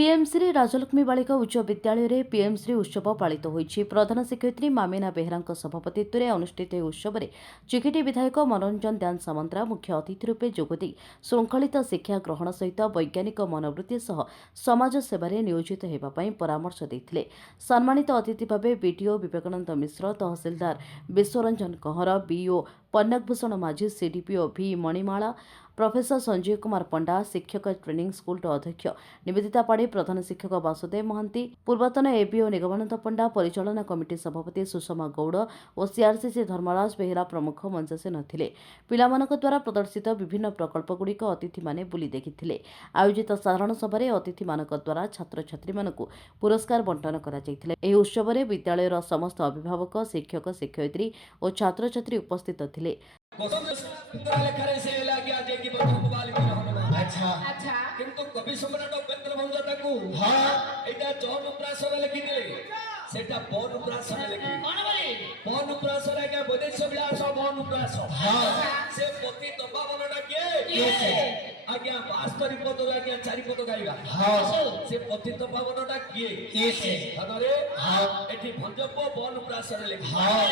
ପିଏମ୍ସିରେ ରାଜଲକ୍ଷ୍ମୀ ବାଳିକା ଉଚ୍ଚ ବିଦ୍ୟାଳୟରେ ପିଏମ୍ଶ୍ରୀ ଉତ୍ସବ ପାଳିତ ହୋଇଛି। ପ୍ରଧାନ ଶିକ୍ଷୟିତ୍ରୀ ମାମିନା ବେହେରାଙ୍କ ସଭାପତିତ୍ୱରେ ଅନୁଷ୍ଠିତ ଏହି ଉତ୍ସବରେ ଚିକିଟି ବିଧାୟକ ମନୋରଞ୍ଜନ ଦାସ ସାମନ୍ତରା ମୁଖ୍ୟ ଅତିଥି ରୂପେ ଯୋଗଦେଇ ଶୃଙ୍ଖଳିତ ଶିକ୍ଷା ଗ୍ରହଣ ସହିତ ବୈଜ୍ଞାନିକ ମନୋବୃତ୍ତି ସହ ସମାଜ ସେବାରେ ନିୟୋଜିତ ହେବା ପାଇଁ ପରାମର୍ଶ ଦେଇଥିଲେ। ସମ୍ମାନିତ ଅତିଥି ଭାବେ ବିଡିଓ ବିବେକାନନ୍ଦ ମିଶ୍ର, ତହସିଲଦାର ବିଶ୍ୱରଞ୍ଜନ କହଁର, ବିଇଓ ପନ୍ନାଗଭୂଷଣ ମାଝୀ, ସିଡିପିଓ ଭି ମଣିମାଳା, ପ୍ରଫେସର ସଞ୍ଜୟ କୁମାର ପଣ୍ଡା, ଶିକ୍ଷକ ଟ୍ରେନିଂ ସ୍କୁଲର ଅଧ୍ୟକ୍ଷ ନିବେଦିତା ପାଢ଼ୀ, ପ୍ରଧାନ ଶିକ୍ଷକ ବାସୁଦେବ ମହାନ୍ତି, ପୂର୍ବତନ ଏବିଓ ନିଗମାନନ୍ଦ ପଣ୍ଡା, ପରିଚାଳନା କମିଟି ସଭାପତି ସୁଷମା ଗୌଡ଼ ଓ ସିଆର୍ସିସି ଧର୍ମରାଜ ବେହେରା ପ୍ରମୁଖ ମଞ୍ଚାସୀନ ଥିଲେ। ପିଲାମାନଙ୍କ ଦ୍ୱାରା ପ୍ରଦର୍ଶିତ ବିଭିନ୍ନ ପ୍ରକଳ୍ପଗୁଡ଼ିକ ଅତିଥିମାନେ ବୁଲି ଦେଖିଥିଲେ। ଆୟୋଜିତ ସାଧାରଣ ସଭାରେ ଅତିଥିମାନଙ୍କ ଦ୍ୱାରା ଛାତ୍ରଛାତ୍ରୀମାନଙ୍କୁ ପୁରସ୍କାର ବଣ୍ଟନ କରାଯାଇଥିଲା। ଏହି ଉତ୍ସବରେ ବିଦ୍ୟାଳୟର ସମସ୍ତ ଅଭିଭାବକ, ଶିକ୍ଷକ, ଶିକ୍ଷୟିତ୍ରୀ ଓ ଛାତ୍ରଛାତ୍ରୀ ଉପସ୍ଥିତ ଥିଲେ। अच्छा किंतु कवि सम्राट उपेन्द्र भंज ताकू हां एटा जन उपरास रे लिखि दिले सेटा बन उपरास रे लिखि कोन बोली बन उपरास रे के विदेश विलास बन उपरास हां से पति दबावनटा के से आज्ञा 72 पद आज्ञा 4 पद गाइबा हां से पति दबावनटा के से हनरे हां एठी भंजप बन उपरास रे लिखि हां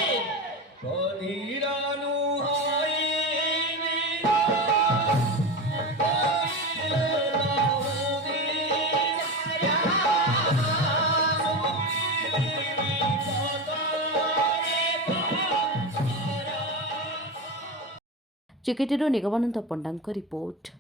कधीरानु हाय ଚିକିଟିରୁ ନିଗମାନନ୍ଦ ପଣ୍ଡାଙ୍କ ରିପୋର୍ଟ।